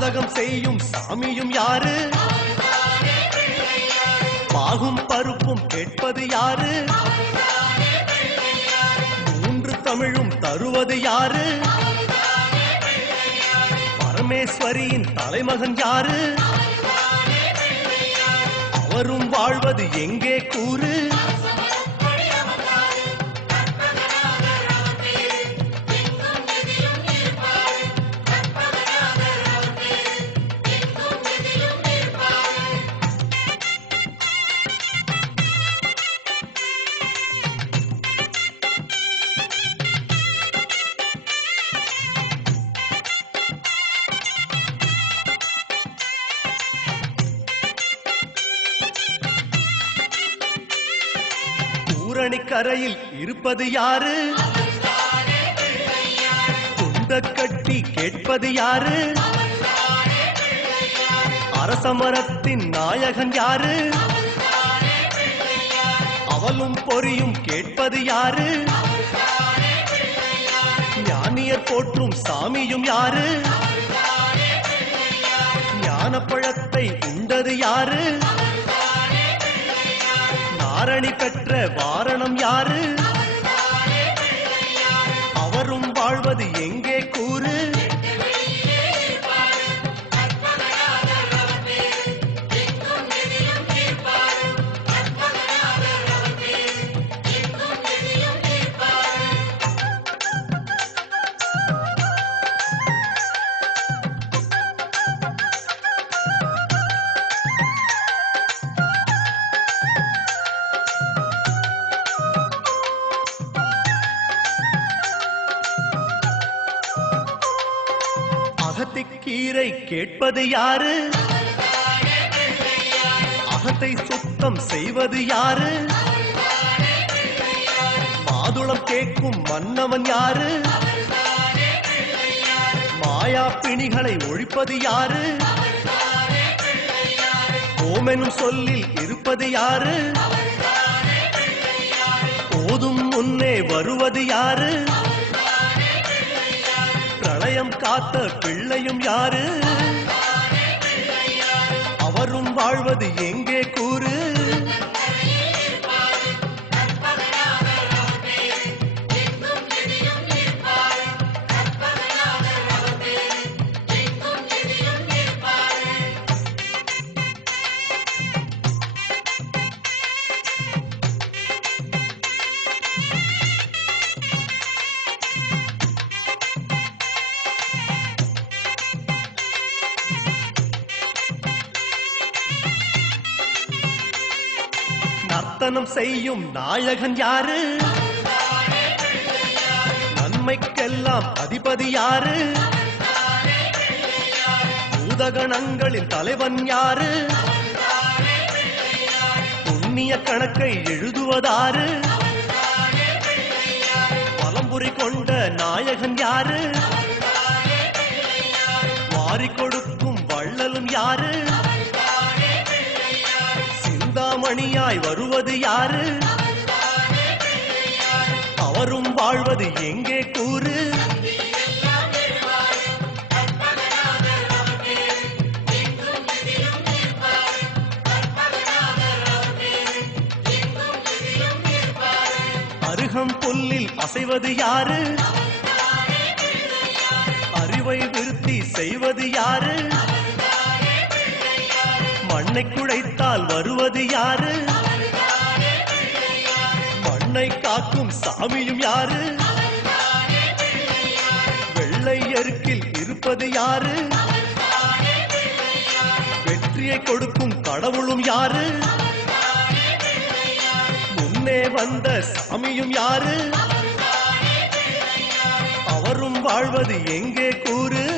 பாதகம் செய்யும் சாமியும் யாரு? பாகும் பருப்பும் கேட்பது யாரு? மூன்று தமிழும் தருவது யாரு? பரமேஸ்வரியின் தலைமகன் யாரு? அவரும் வாழ்வது எங்கே கூறு? கரையில் இருப்பது யாரு? துண்ட கட்டி கேட்பது யாரு? அரசமரத்தின் நாயகன் யாரு? அவலும் பொறியும் கேட்பது யாரு? ஞானியர் போற்றும் சாமியும் யாரு? ஞானப்பழத்தை உண்டது யாரு? ஆரணி பெற்ற வாரணம் யாரு? அவரும் வாழ்வது எங்கே கூறு? கீரை கேட்பது யாரு? அகத்தை சுத்தம் செய்வது யாரு? மாதுளம் கேட்கும் மன்னவன் யாரு? மாயா பிணிகளை ஒழிப்பது யாரு? ஓமெனும் சொல்லில் இருப்பது யாரு? போதும் முன்னே வருவது யாரு? பிரளயம் காத்த பிள்ளையும் யாரு? அவரும் வாழ்வது எங்கே கூறு? நர்த்தனம் செய்யும் நாயகன் யாரு? நன்மைக்கெல்லாம் அதிபதி யாரு? பூதகணங்களின் தலைவன் யாரு? புண்ணிய கணக்கை எழுதுவதாரு? பலம்புரி கொண்ட நாயகன் யாரு? வாரி கொடுக்கும் வள்ளலும் யாரு? மணியாய் வருவது யாரு? அவரும் வாழ்வது எங்கே கூறு? அருகம் புல்லில் அசைவது யாரு? அறிவை விருத்தி செய்வது யாரு? மண்ணை குழைத்தால் வருவது யாரு? மண்ணை காக்கும் சாமியும் யாரு? வெள்ளை எருக்கில் இருப்பது யாரு? வெற்றியை கொடுக்கும் கடவுளும் யாரு? முன்னே வந்த சாமியும் யாரு? அவரும் வாழ்வது எங்கே கூறு?